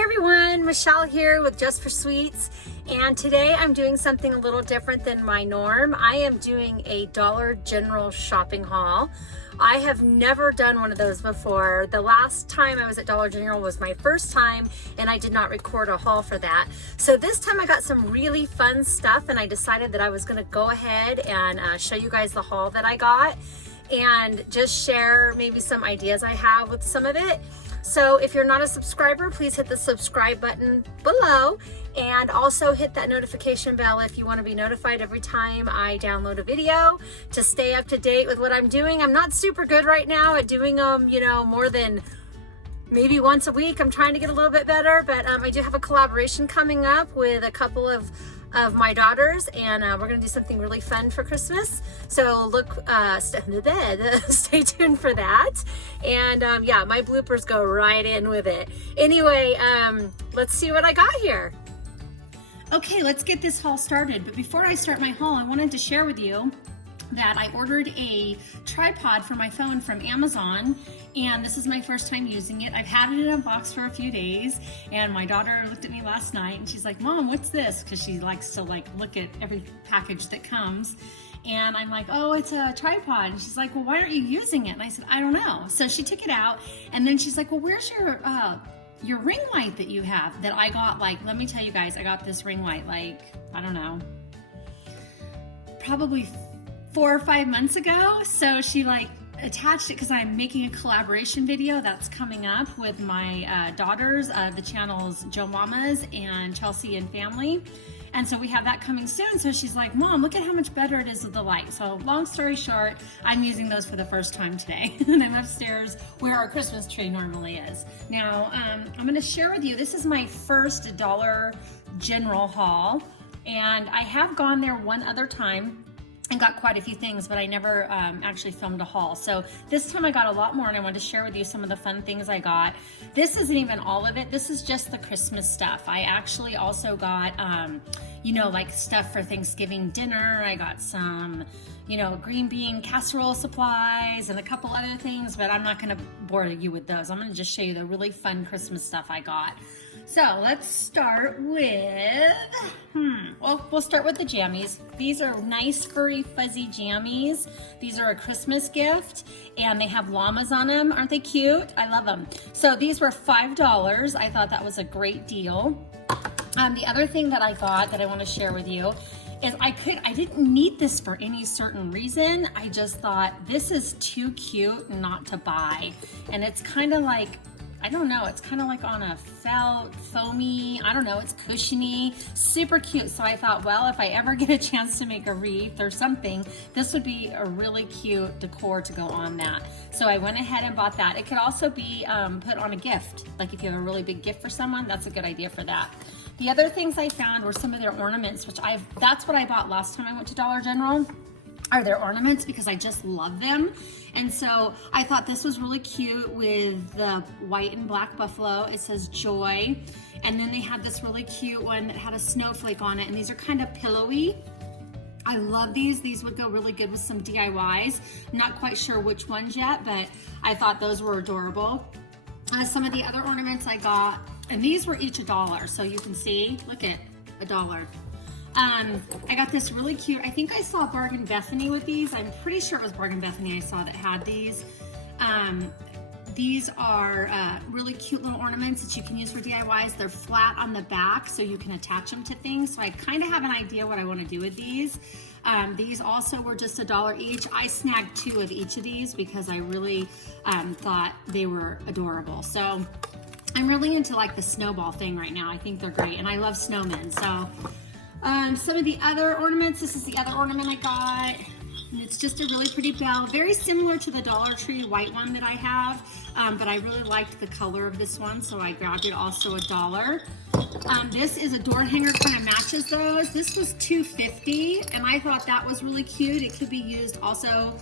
Hey everyone, Michelle here with Just for Sweets, and today I'm doing something a little different than my norm. I am doing a Dollar General shopping haul. I have never done one of those before. The last time I was at Dollar General was my first time, and I did not record a haul for that. So this time I got some really fun stuff, and I decided that I was gonna go ahead and show you guys the haul that I got and just share maybe some ideas I have with some of it. So if you're not a subscriber, please hit the subscribe button below and also hit that notification bell if you want to be notified every time I download a video to stay up to date with what I'm doing. I'm not super good right now at doing them, more than maybe once a week. I'm trying to get a little bit better, but I do have a collaboration coming up with a couple of my daughters, and we're gonna do something really fun for Christmas. So stay tuned for that. And yeah, my bloopers go right in with it. Anyway, let's see what I got here. Okay, let's get this haul started. But before I start my haul, I wanted to share with you that I ordered a tripod for my phone from Amazon, and this is my first time using it. I've had it in a box for a few days, and my daughter looked at me last night and she's like, "Mom, what's this?" Because she likes to look at every package that comes. And I'm like, "Oh, it's a tripod." And she's like, "Well, why aren't you using it?" And I said, "I don't know." So she took it out, and then she's like, "Well, where's your ring light that you have?" That I got, let me tell you guys, I got this ring light, I don't know, probably 4 or 5 months ago. So she attached it because I'm making a collaboration video that's coming up with my daughters. The channel's Joe Mamas and Chelsea and Family. And so we have that coming soon. So she's like, "Mom, look at how much better it is with the light." So long story short, I'm using those for the first time today. And I'm upstairs where our Christmas tree normally is. Now, I'm gonna share with you, this is my first Dollar General haul. And I have gone there one other time and got quite a few things, but I never actually filmed a haul. So this time I got a lot more, and I wanted to share with you some of the fun things I got. This isn't even all of it. This is just the Christmas stuff. I actually also got, stuff for Thanksgiving dinner. I got some, green bean casserole supplies and a couple other things, but I'm not gonna bore you with those. I'm gonna just show you the really fun Christmas stuff I got. So let's start with, we'll start with the jammies. These are nice, furry, fuzzy jammies. These are a Christmas gift, and they have llamas on them. Aren't they cute? I love them. So these were $5. I thought that was a great deal. The other thing that I got that I want to share with you is I didn't need this for any certain reason. I just thought this is too cute not to buy. And it's kind of I don't know, it's kind of on a felt, foamy, I don't know, it's cushiony, super cute. So I thought, well, if I ever get a chance to make a wreath or something, this would be a really cute decor to go on that. So I went ahead and bought that. It could also be put on a gift. If you have a really big gift for someone, that's a good idea for that. The other things I found were some of their ornaments, that's what I bought last time I went to Dollar General, are their ornaments, because I just love them. And so I thought this was really cute with the white and black buffalo. It says joy. And then they had this really cute one that had a snowflake on it. And these are kind of pillowy. I love these. These would go really good with some DIYs. I'm not quite sure which ones yet, but I thought those were adorable. Some of the other ornaments I got, and these were each $1. So you can see, look at $1. I got this really cute, I think I saw Bargain Bethany with these. I'm pretty sure it was Bargain Bethany I saw that had these. These are really cute little ornaments that you can use for DIYs. They're flat on the back, so you can attach them to things. So I kind of have an idea what I want to do with these. These also were just $1 each. I snagged 2 of each of these because I really thought they were adorable. So I'm really into the snowball thing right now. I think they're great, and I love snowmen. So some of the other ornaments, this is the other ornament I got. And it's just a really pretty bell, very similar to the Dollar Tree white one that I have, but I really liked the color of this one, so I grabbed it, also $1. This is a door hanger, kind of matches those. This was $2.50, and I thought that was really cute. It could be used also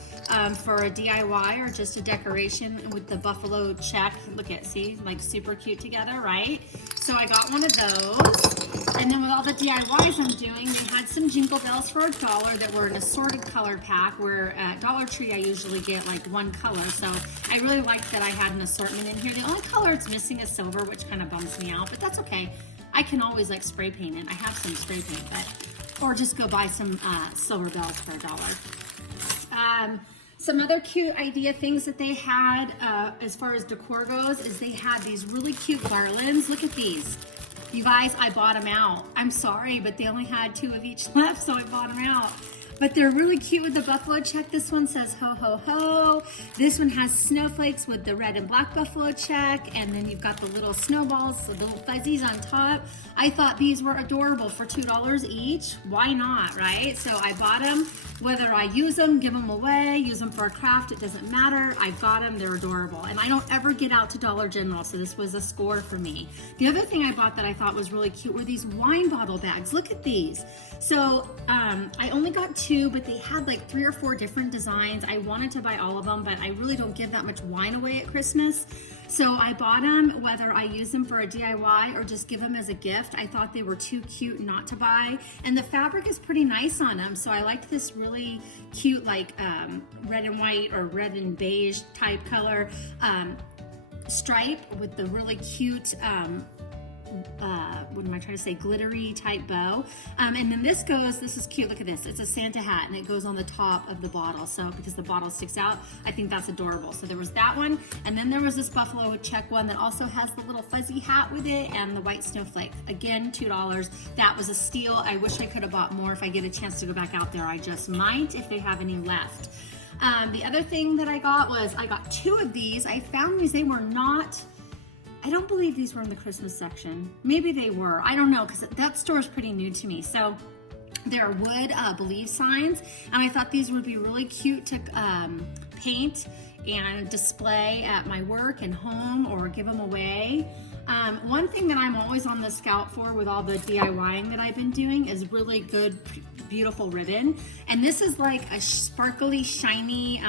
for a DIY or just a decoration with the buffalo check. Look at, see, super cute together, right? So I got one of those. And then with all the DIYs I'm doing, they had some Jingle Bells for $1 that were an assorted color pack, where at Dollar Tree I usually get like one color. So I really liked that I had an assortment in here. The only color it's missing is silver, which kind of bums me out, but that's okay. I can always like spray paint it. I have some spray paint, or just go buy some silver bells for $1. Some other cute idea things that they had as far as decor goes is they had these really cute garlands. Look at these. You guys, I bought them out. I'm sorry, but they only had 2 of each left, so I bought them out. But they're really cute with the buffalo check. This one says ho, ho, ho. This one has snowflakes with the red and black buffalo check. And then you've got the little snowballs, the little fuzzies on top. I thought these were adorable for $2 each. Why not, right? So I bought them. Whether I use them, give them away, use them for a craft, it doesn't matter. I got them, they're adorable. And I don't ever get out to Dollar General, so this was a score for me. The other thing I bought that I thought was really cute were these wine bottle bags. Look at these. So I only got 2, but they had like 3 or 4 different designs. I wanted to buy all of them, but I really don't give that much wine away at Christmas. So I bought them, whether I use them for a DIY or just give them as a gift. I thought they were too cute not to buy. And the fabric is pretty nice on them. So I liked this really cute, like red and white or red and beige type color stripe with the really cute, what am I trying to say, glittery type bow. And then this is cute, look at this. It's a Santa hat and it goes on the top of the bottle. So because the bottle sticks out, I think that's adorable. So there was that one. And then there was this buffalo check one that also has the little fuzzy hat with it and the white snowflake. Again, $2. That was a steal. I wish I could have bought more. If I get a chance to go back out there, I just might if they have any left. The other thing that I got was I got 2 of these. I found these, they were not, I don't believe these were in the Christmas section. Maybe they were. I don't know, because that store is pretty new to me. So they're wood believe signs, and I thought these would be really cute to paint and display at my work and home or give them away. One thing that I'm always on the scout for with all the DIYing that I've been doing is really good, beautiful ribbon. And this is like a sparkly, shiny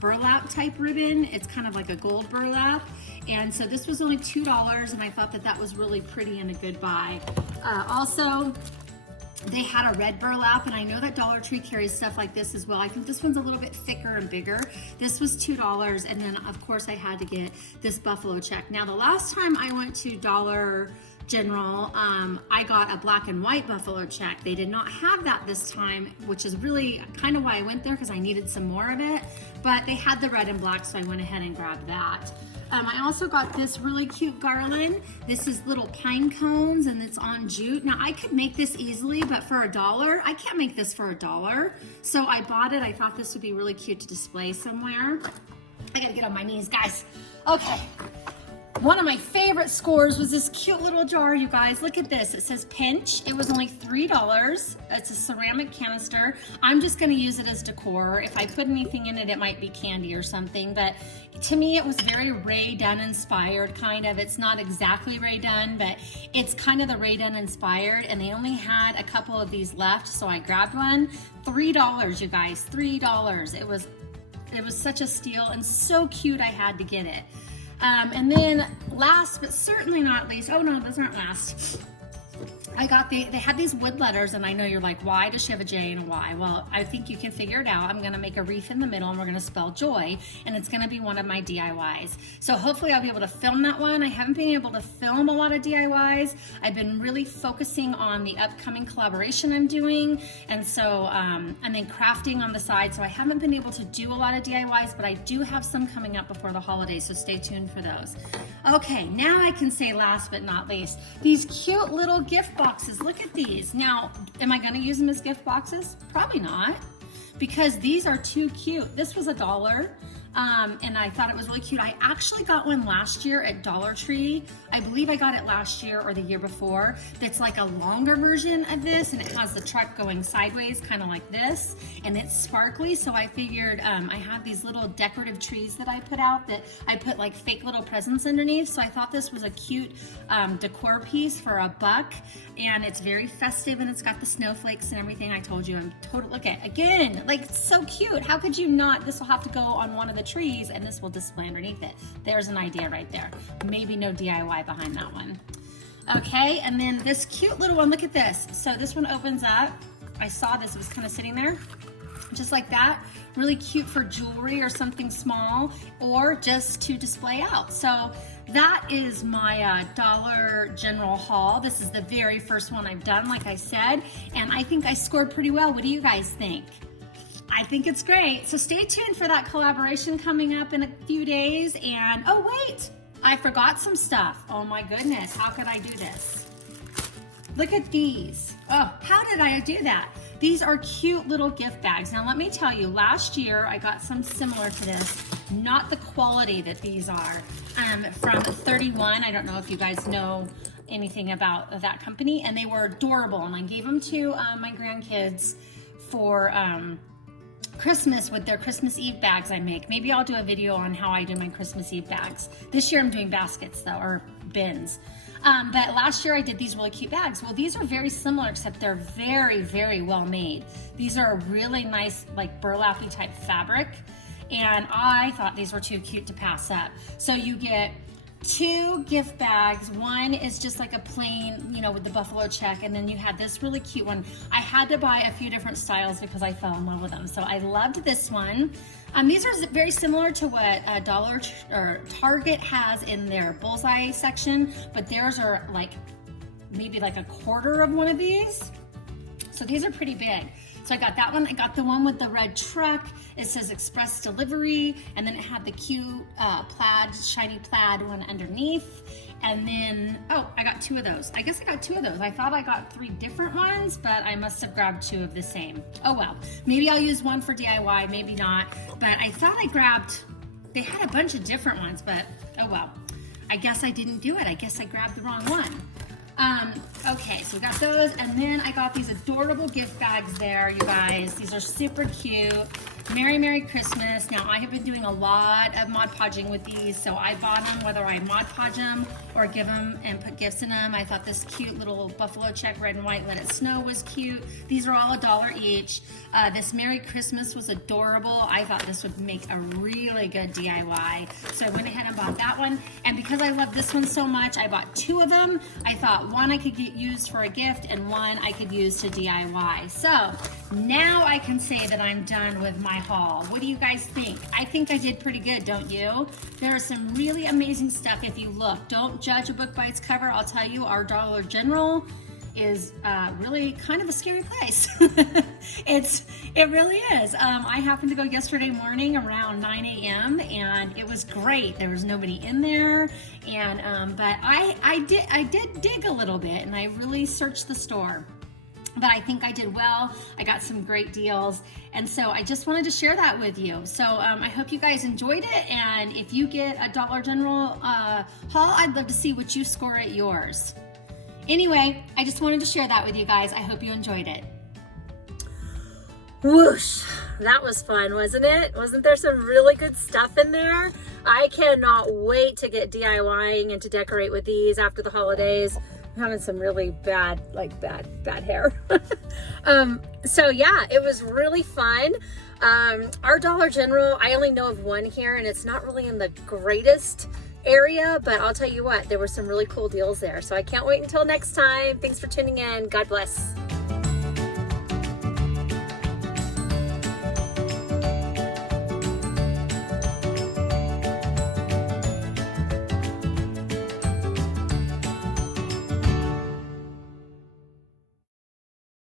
burlap type ribbon. It's kind of like a gold burlap. And so this was only $2, and I thought that that was really pretty and a good buy. Also, they had a red burlap, and I know that Dollar Tree carries stuff like this as well. I think this one's a little bit thicker and bigger. This was $2, and then of course I had to get this buffalo check. Now the last time I went to Dollar General, I got a black and white buffalo check. They did not have that this time, which is really kind of why I went there, because I needed some more of it. But they had the red and black, so I went ahead and grabbed that. I also got this really cute garland. This is little pine cones, and it's on jute. Now I could make this easily, but for $1, I can't make this for $1. So I bought it. I thought this would be really cute to display somewhere. I gotta get on my knees, guys. Okay. One of my favorite scores was this cute little jar, you guys. Look at this. It says Pinch. It was only $3. It's a ceramic canister. I'm just going to use it as decor. If I put anything in it, it might be candy or something. But to me, it was very Rae Dunn inspired, kind of. It's not exactly Rae Dunn, but it's kind of the Rae Dunn inspired. And they only had a couple of these left, so I grabbed one. $3, you guys. $3. It was such a steal and so cute. I had to get it. And then last but certainly not least, oh no, those aren't last. I got they had these wood letters, and I know you're like, why does she have a J and a Y? Well, I think you can figure it out. I'm gonna make a wreath in the middle, and we're gonna spell joy, and it's gonna be one of my DIYs. So hopefully I'll be able to film that one. I haven't been able to film a lot of DIYs. I've been really focusing on the upcoming collaboration I'm doing, and so, and then crafting on the side, so I haven't been able to do a lot of DIYs, but I do have some coming up before the holidays, so stay tuned for those. Okay, now I can say last but not least, these cute little gift boxes. Look at these. Now, am I gonna use them as gift boxes? Probably not, because these are too cute. This was $1. And I thought it was really cute. I actually got one last year at Dollar Tree. I believe I got it last year or the year before. That's like a longer version of this, and it has the truck going sideways, kind of like this, and it's sparkly. So I figured I have these little decorative trees that I put out that I put like fake little presents underneath. So I thought this was a cute decor piece for $1, and it's very festive, and it's got the snowflakes and everything. I told you, I'm totally, look at, again, like it's so cute. How could you not? This will have to go on one of the trees, and this will display underneath it. There's an idea right there. Maybe no DIY behind that one. Okay, and then this cute little one, look at this. So this one opens up. I saw this, it was kind of sitting there, just like that. Really cute for jewelry or something small, or just to display out. So that is my Dollar General haul. This is the very first one I've done, like I said, and I think I scored pretty well. What do you guys think? I think it's great. So stay tuned for that collaboration coming up in a few days. And oh wait, I forgot some stuff. Oh my goodness, how could I do this? Look at these. Oh, how did I do that? These are cute little gift bags. Now let me tell you, last year I got some similar to this, not the quality that these are, from 31. I don't know if you guys know anything about that company, and they were adorable, and I gave them to my grandkids for Christmas with their Christmas Eve bags I make. Maybe I'll do a video on how I do my Christmas Eve bags. This year I'm doing baskets though, or bins. But last year I did these really cute bags. Well, these are very similar, except they're very, very well made. These are a really nice, like burlappy type fabric. And I thought these were too cute to pass up. So you get 2 gift bags. One is just like a plain, you know, with the buffalo check, and then you had this really cute one. I had to buy a few different styles because I fell in love with them. So I loved this one. These are very similar to what Target has in their bullseye section, but theirs are like maybe like a quarter of one of these. So these are pretty big. So I got that one. I got the one with the red truck. It says express delivery, and then it had the cute plaid, shiny plaid one underneath. And then, oh, I got 2 of those. I guess I got 2 of those. I thought I got 3 different ones, but I must have grabbed 2 of the same. Oh well, maybe I'll use one for DIY, maybe not. But I thought I grabbed, they had a bunch of different ones, but oh well. I guess I didn't do it. I guess I grabbed the wrong one. Okay, so we got those, and then I got these adorable gift bags there, you guys. These are super cute. Merry, Merry Christmas. Now, I have been doing a lot of Mod Podging with these, so I bought them, whether I Mod Podge them or give them and put gifts in them. I thought this cute little buffalo check, red and white, let it snow was cute. These are all $1 each. This Merry Christmas was adorable. I thought this would make a really good DIY, so I went ahead and bought that one. And because I love this one so much, I bought 2 of them. I thought one I could get used for a gift and one I could use to DIY. So now I can say that I'm done with my haul. What do you guys think? I think I did pretty good, don't you? There is some really amazing stuff if you look. Don't judge a book by its cover. I'll tell you, our Dollar General is really kind of a scary place. It really is. I happened to go yesterday morning around 9 a.m. and it was great. There was nobody in there, and but I did dig a little bit, and I really searched the store. But I think I did well. I got some great deals, and so I just wanted to share that with you. So I hope you guys enjoyed it, and if you get a Dollar General haul, I'd love to see what you score at yours. Anyway, I just wanted to share that with you guys. I hope you enjoyed it. Whoosh, that was fun, wasn't it? Wasn't there some really good stuff in there? I cannot wait to get DIYing and to decorate with these after the holidays. I'm having some really bad hair. So yeah, it was really fun. Our Dollar General, I only know of one here, and it's not really in the greatest area, but I'll tell you what, there were some really cool deals there. So I can't wait until next time. Thanks for tuning in. God bless.